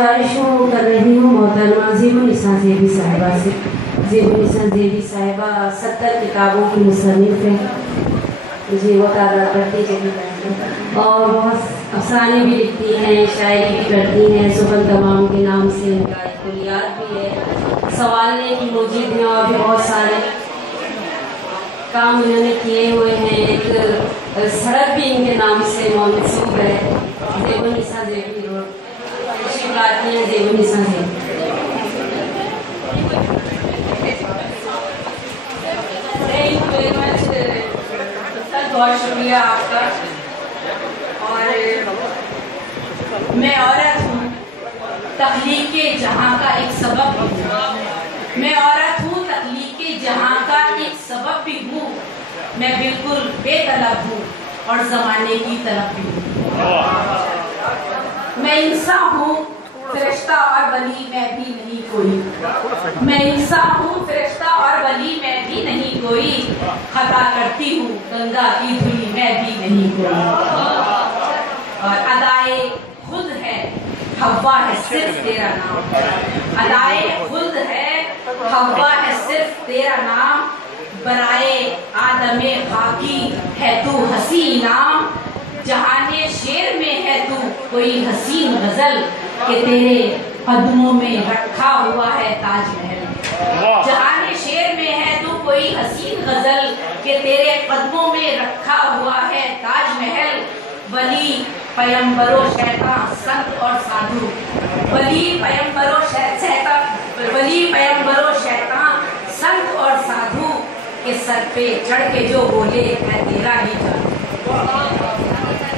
गुजारिश कर रही हूँ मोहतरमा ज़ेबुन्निसा ज़ेबी साहिबा से। ज़ेबुन्निसा ज़ेबी साहिबा 70 किताबों की मुसन्निफ़ है, मुझे वो तादाद बढ़ती चली जाती है और बहुत अफसाने भी लिखती हैं, शायरी भी करती हैं। सुबह तमाम के नाम से उनका एक कुलियात भी है, सवालने की मौजूद में और भी बहुत सारे काम उन्होंने किए हुए हैं। एक सड़क भी इनके नाम से मंसूब है, ज़ेबुन्निसा ज़ेबी रोड, शिकायती हैं ज़ेबुन्निसा ज़ेबी। Thank you very much sir, बहुत शुक्रिया आपका। और मैं औरत हूँ, तख्लीक के जहाँ का एक सबब भी हूँ। मैं औरत हूँ, तख्लीक के जहाँ का एक सबब भी हूँ। मैं बिल्कुल बेतलब हूँ और ज़माने की तलब भी हूँ। मैं इंसान हूँ, फरिश्ता और वली मैं भी नहीं कोई। मैं इंसान हूँ, फरिश्ता और वली मैं भी नहीं कोई। खता करती हूँ, गंगा की धुली मैं भी नहीं कोई। और अदाए खुद है, हवा है सिर्फ तेरा नाम। अदाए खुद है, हवा है सिर्फ तेरा नाम। बराए आदमे खाकी है तू हसी नाम। जहाने शेर में है तू कोई हसीन गजल के तेरे कदमों में रखा हुआ है ताजमहल। जहाने शेर में है तू कोई हसीन गजल के तेरे कदमों में रखा हुआ है ताजमहल। वली पैगंबरों शैतान संत और साधु, वली पैगंबरों शैतान संत और साधु के सर पे चढ़ के जो बोले मैं तेरा ही जानू।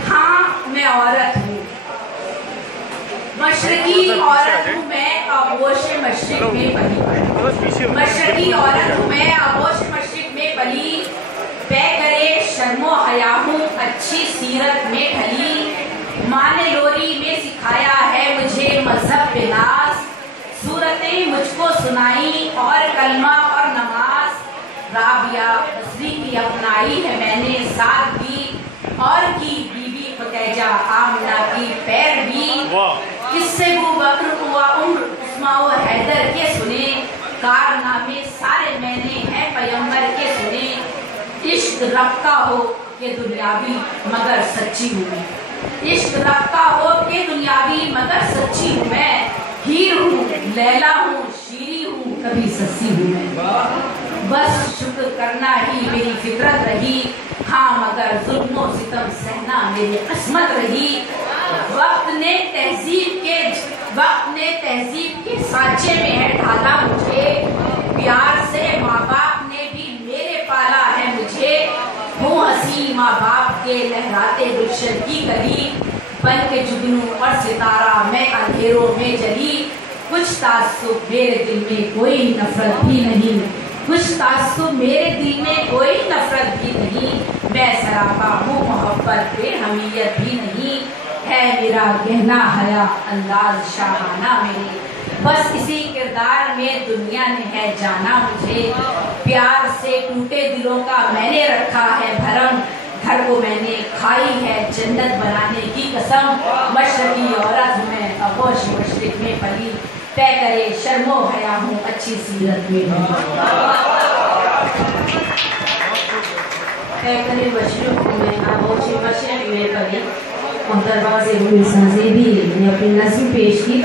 हाँ मैं औरत हूँ, मशरकी औरत हूँ मैं, आगोश मशरिक में पली। मशरकी औरत हूँ मैं, आगोश मशरिक में पली। तय करे शर्मो हया हूँ, अच्छी सीरत में ढली। माँ ने लोरी में सिखाया है मुझे मजहब पे नाज। सूरतें मुझको सुनाई और कलमा और नमाज। राबिया बसरी की अपनाई है मैंने साथ भी, और की बीबी खुदैजा आमिना की पैर भी। किससे अबू बकर हुआ उम्र उस्मान और हैदर के सुने। कारनामे सारे मैंने हैं पैगंबर के सुने। इश्क रफ्ता हो के दुनियावी मगर सच्ची हूँ मैं। इश्क रफ्ता हो के दुनियावी मगर सच्ची हूँ मैं। हीर हूँ, लैला हूँ, शीरी हूँ, कभी सस्सी हूँ मैं। बस शुक्र करना ही मेरी फितरत रही। हाँ मगर जुल्मों सितम सहना मेरी किस्मत रही। वक्त ने तहजीब के सांचे में है ढाला मुझे। प्यार से माँ बाप ने भी मेरे पाला है मुझे। हूँ हसी माँ बाप के लहराते गुलशन की गली। बन के जुगनू और सितारा मैं अंधेरों में जली। कुछ तासुब मेरे दिल में कोई नफरत भी नहीं। कुछ तासुब मेरे दिल में कोई नफरत भी नहीं। मैं सरापा हूँ मोहब्बत पे हमीयत भी नहीं। है मेरा गहना हया अंदाज शाहाना मेरे। बस इसी किरदार में दुनिया ने है जाना मुझे। प्यार से टूटे दिलों का मैंने रखा है भरम। घर को मैंने खाई है जन्नत बनाने की कसम। मशरकी औरत मैं, आगोश मशरिक में पली। तय करे शर्मो हया हूँ, अच्छी सीरत में तय करे मशरिक में, आगोश मशरिक में पली। और दरवाजे ज़ेबुन्निसा ज़ेबी ने अपनी नज़्म पेश की।